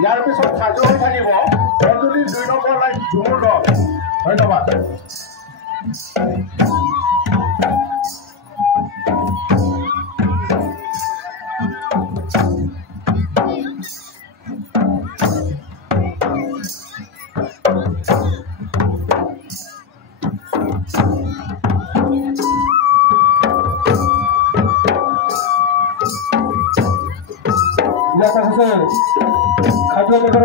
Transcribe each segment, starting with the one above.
ইয়াৰ পিছত সাজু হৈ থাকিব বৰদুলিৰ ২ নম্বৰ লাইন ঝুমুৰ দল। ধন্যবাদ। খাদ্য বছর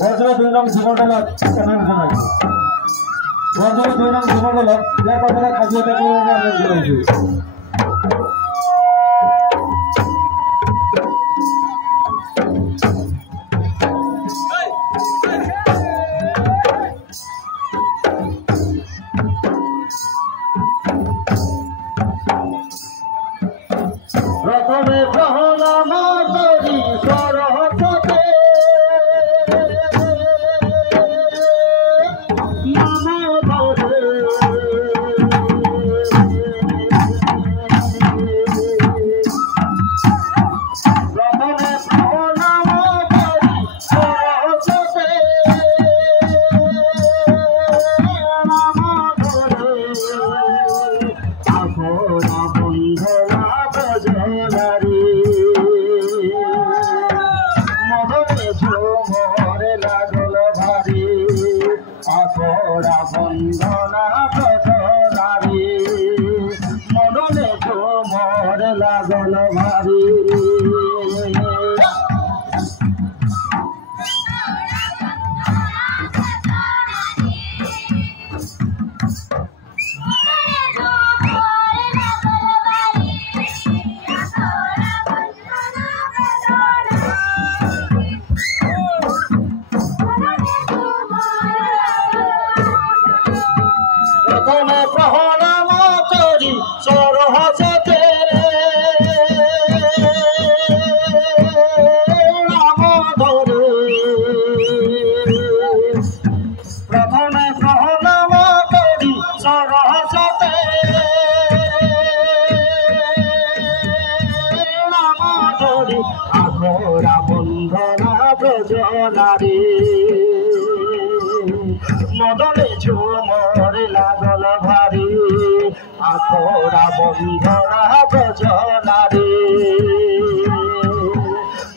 বর্জনা ২ নং ঝুমুর দলত কেমন জানাই বর্জনা ২ নং ঝুমুর দলত ইয়ার কথা খাদ্য জানাইছো। প্রথমে প্রহলাম করি সরস্বতী আখড়া বন্দনা প্রজনারি মননে ঝুমর লাগল ভারি। প্রথমে প্রহলাম করি সরস্বতী নাম ধরে প্রথমে প্রহলাম করি সরস্বতী নাম ধরে আখড়া বন্দনা ব্রজনারী মদনে ঝুমর লাগল ভারি আখড়া বন্দনা ব্রজনারী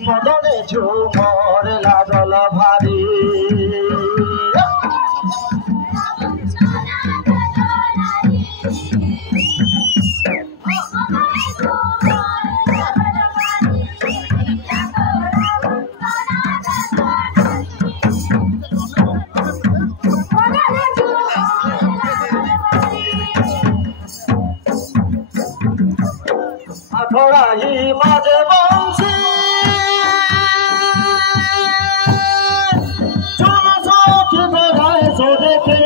মদনে ঝুমর লাগল ভারি। আখড়াই বাজে বংশী চলো সখী বেড়ায় দেখে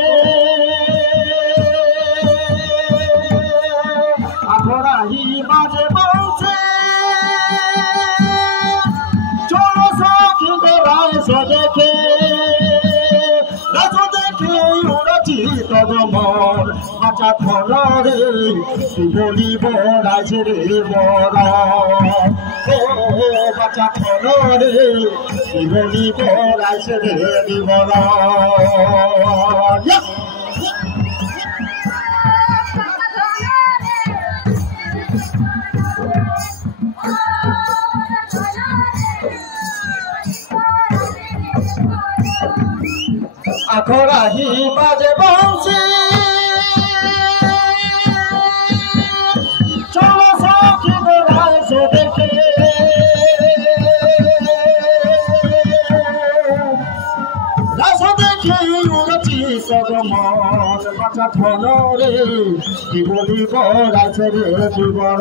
আখড়াই বাজে বংশী চলো সখী বেড়ায় দেখে রাজু দেখে উড়ছি তদমর আচা ধরে বলি বরাজ রে বর ও বাচা ধরে বলি বরাজ রে বর। আখড়াহি বাজে বংশী চলো সখী বেড়ায় দেখে রাস দেখে উড়ছি সগমন বাঁচা ধনরে জীবনিব রাজরে জীবন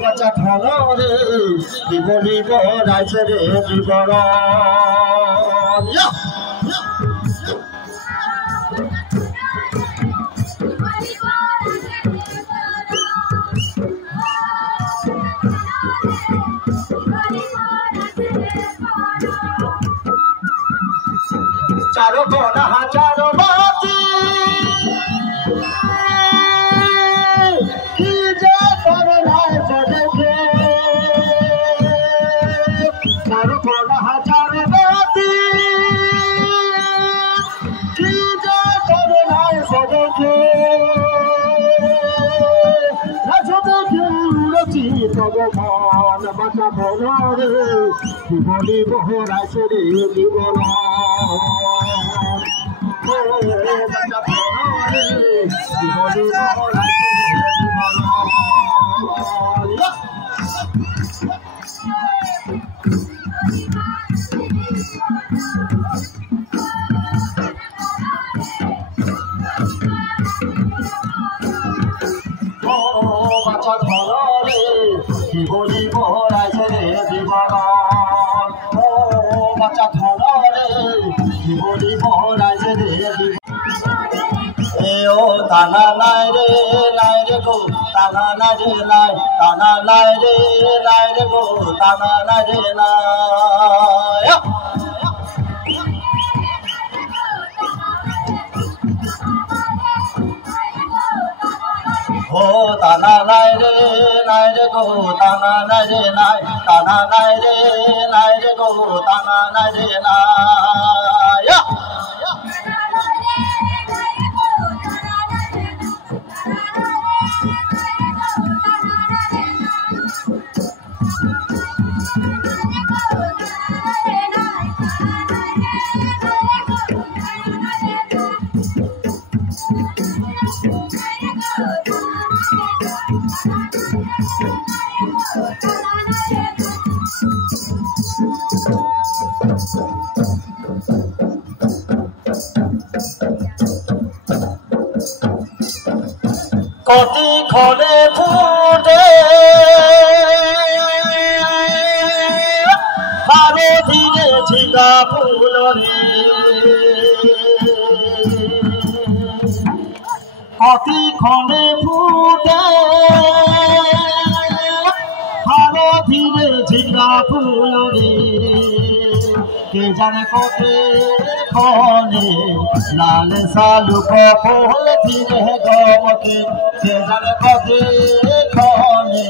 বাঁচা ধনরে জীবনিব রাজরে জীবন चारो कोना चारो बाती की जय करनाय जगे चारो कोना चारो बाती की जय करनाय जगे राजते रची भगवान बाचा भोरे जीवनी बहराय रे जीवन বাঁচা ধরে জীবনী বহরাইছে রে জীবন বাঁচা ধরে জীবনী বহরাইছে রে ও তানা নাই রে গো তানা নাই রে নাই তানা নাই রে গো তানা নাই রে নাই ও তানা নাই রে গো তানা নাই রে নাই তানা নাই রে গো তানা নাই রে নাই কতি খরে ফুটে আরো ধীরে ঝিঙ্গা ফুল রে কতি খরে ফুটে আরো ধীরে ঝিঙ্গা ফুল রে কে জানে কতে খনে লাল শালুক ফুল ধীরে গমকে কে জানে কতে খনে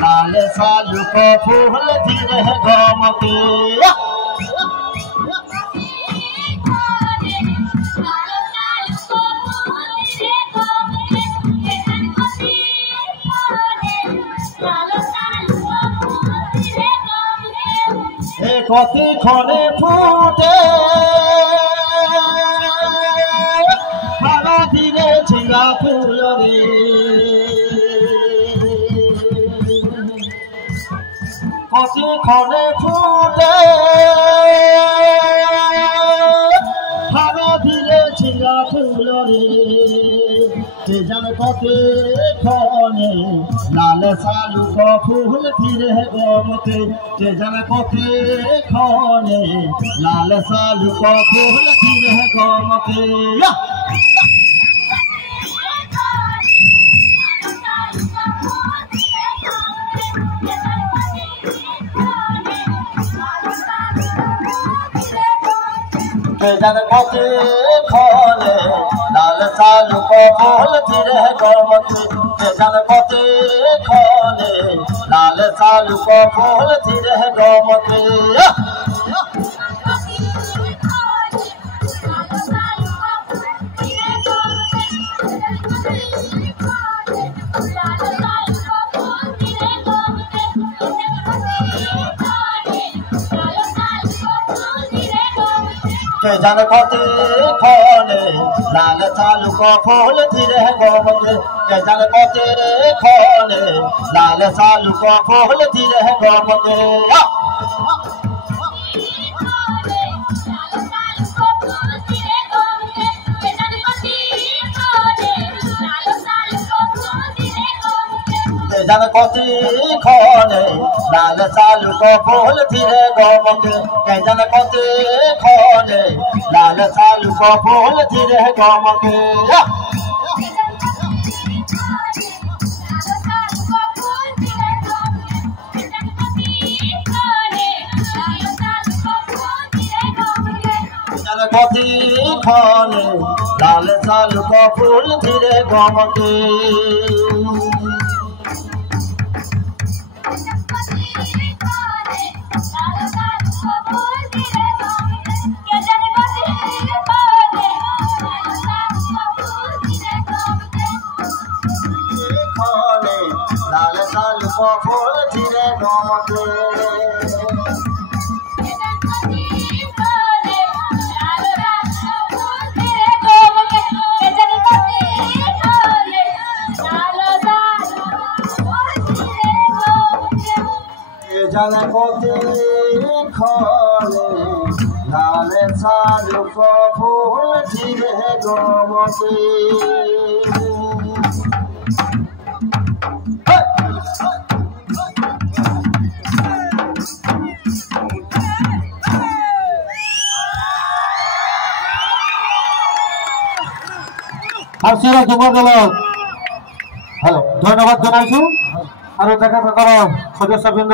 লাল শালুক ফুল ধীরে গমকে কতি খনে ফুটে ভালো ধীরে ঝিঙ্গা ফুল রে কতি খনে ফুটে ভালো ধীরে ঝিঙ্গা ফুল রে কে জানে কতে খনে লাল শালুক ফুল ধীরে গমকে কে জানে কতে খনে লাল শালুক ফুল ধীরে গমকে কে জানে কতে খনে লাল শালুক ফুল ধীরে গমকে কে জানে কতে খনে লাল শালুক ফুল ধীরে গমকে কে জানে কতে খনে লাল শালুক ফুল ধীরে গমকে কে জানে কতে খনে লাল শালুক ফুল ধীরে গমকে কেজান কতি খনে লাল শালুক ফুল ধীরে গমকে কেজান কতি খনে লাল শালুক ফুল ধীরে গমকে কতি খনে লাল শালুক ফুল ধীরে গমকে লাল শালুক ফুল ধীরে গমকে জানে কতি খনে লাল শালুক ফুল ধীরে গমকে আপনারা যুব দল ধন্যবাদ জানাইছো আর দেখা থাকার সদস্যবৃন্দ